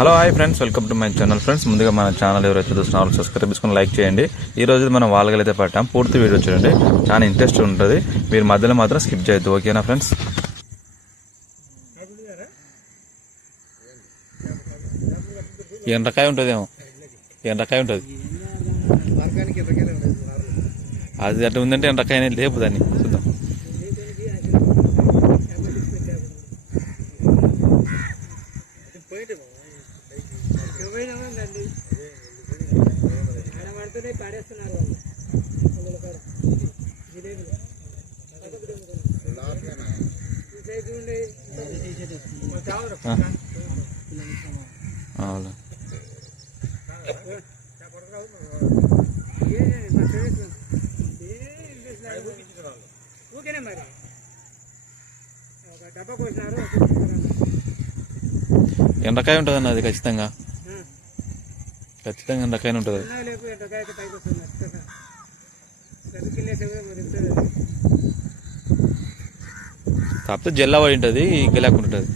Hello hi friends welcome to my channel. Friends ముందుగా మన channel ఎవరైతే చూస్తున్నారో సబ్స్క్రైబ్ చేసుకుని లైక్ చేయండి. ఈ రోజు మనం వాళ్ళగలైతే పట్టాం పూర్తి వీడియో చూడండి. చాలా ఇంట్రెస్ట్ ఉంటుంది. మీరు మధ్యలో మాత్రం స్కిప్ చేయొద్దు. ఓకేనా ఫ్రెండ్స్? ఎండ్రకాయ ఉంటుందేమో. ఎండ్రకాయ ఉంటుంది. అది అట్లా ఉందంటే ఎండ్రకాయ లేపు దాన్ని. చూద్దాం. పోయింటే పడుతున్నాయి, పాడేస్తున్నారు వాళ్ళు. అందులో మరి. ఒక డబ్బా కోసినారు ఒక ఉంటుంది అది ఖచ్చితంగా ఆ. ఖచ్చితంగా ఎండ్రకాయ ఉంటుంది ఉన్నా లేపు ఎంతకాయకి పైకి వస్తుంది అత్తగా. గదికిళ్ళేసే ఖచ్చితంగా రకాయన ఉంటుంది. కాకపోతే జల్లా పడి ఉంటుంది గెలాకుంటుంది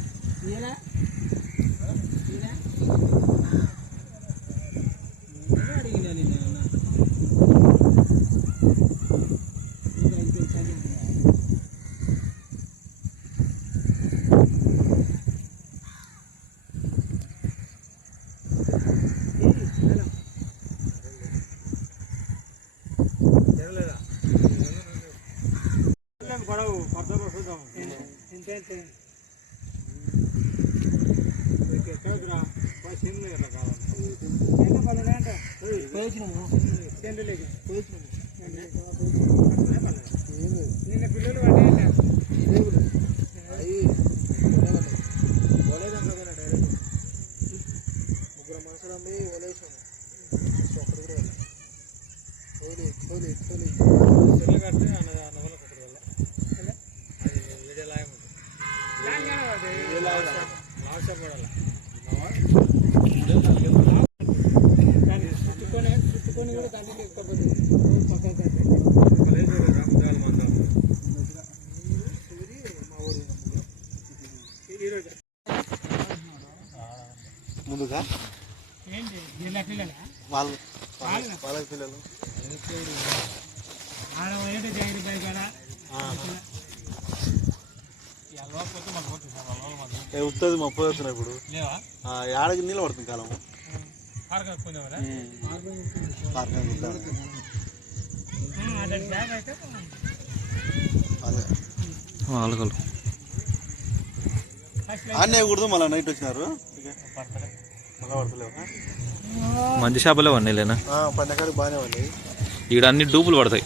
నిన్న పిల్లలు వాళ్ళు ముగ్గురు మనుషులండి వదిలేసాము ఒక్కడు కూడా వెళ్ళాం. తోలి తోలి తోలి చుట్టుకొని చుట్టుకొని కూడా పక్కన ఈరోజు ముందుగా ఏంటి వీళ్ళ వాళ్ళు పిల్లలు. ఆడ పోయేది దగ్గర పోయి ఉత్తది ముప్పై వస్తున్నాయి ఇప్పుడు. ఏడకి నీళ్ళు పడుతుంది కాలం. ఆలుగలు ఆడనే కూడదు మళ్ళీ నైట్ వచ్చినారు. మంచి చేపలే ఉన్నాయి లేనా? పండకాడికి బాగానే ఉన్నాయి ఇక్కడ అన్ని డూపులు పడతాయి.